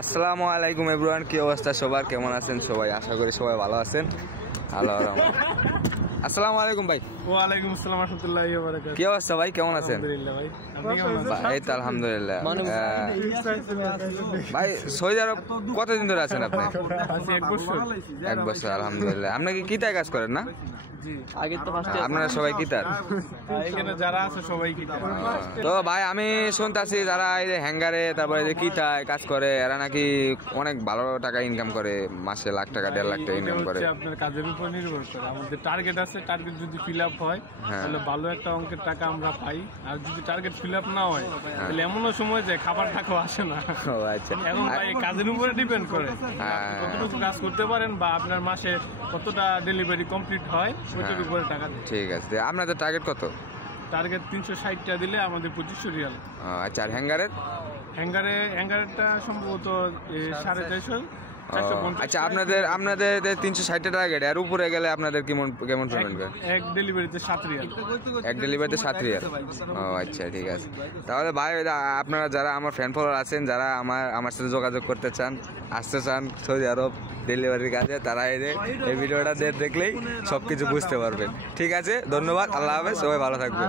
আসসালামু আলাইকুম এভরিওয়ান, কি অবস্থা সবার, কেমন আছেন সবাই? আশা করি সবাই ভালো আছেন। আসসালামু আলাইকুম ভাই। ওয়ালাইকুম আসসালাম রাহমাতুল্লাহি ওয়া বারাকাতুহু। কি অবস্থা ভাই, কেমন আছেন? আলহামদুলিল্লাহ ভাই, আপনি কেমন আছেন? এই তো আলহামদুলিল্লাহ। ভাই সৌদি আরব কতদিন ধরে আছেন আপনি? এক বছর। আলহামদুলিল্লাহ। আপনি কি কিতায় কাজ করেন না? আপনারা সবাই কিতার? এখানে যারা আছে সবাই কিতার। তো ভাই আমি শুনতাছি যারা এই যে হ্যাঙ্গারে তারপরে যে কিতায় কাজ করে এরা নাকি অনেক ভালো টাকা ইনকাম করে, মাসে লাখ টাকা 1.5 লাখ টাকা ইনকাম করে। আপনার কাজের উপর নির্ভর করে। আমাদের টার্গেট আছে, টার্গেট যদি ফিল আপ হয় তাহলে ভালো একটা অঙ্কের টাকা আমরা পাই, আর যদি টার্গেট ফিল আপ না হয় তাহলে এমনও সময় যে খাবার টাকাও আসে না। আচ্ছা, এখন ভাই কাজের উপরে ডিপেন্ড করে কতটুকু কাজ করতে পারেন বা আপনার মাসে কতটা ডেলিভারি কমপ্লিট হয় ওইটার উপরে টাকা দেয়। ঠিক আছে। আপনাদের টার্গেট কত? টার্গেট 360টা দিলে আমাদের 2500 রিয়াল। আচ্ছা, আর হ্যাঙ্গারেরটা সম্ভবত 450। আচ্ছা, আপনাদের 360 টার্গেট, এর উপরে গেলে আপনাদের কেমন পেমেন্ট করে? এক ডেলিভারিতে 7 রিয়াল। এক ডেলিভারিতে 7 রিয়াল। ও আচ্ছা, ঠিক আছে। তাহলে ভাই আপনারা যারা আমার ফ্রেন্ড ফলোয়ার আছেন, যারা আমার সাথে যোগাযোগ করতে চান, আসতে চান সৌদি আরব ডেলিভারির কাজে, তারা এই ভিডিওটা দেখলেই সবকিছু বুঝতে পারবেন। ঠিক আছে, ধন্যবাদ, আল্লাহ হাফেজ, সবাই ভালো থাকবেন।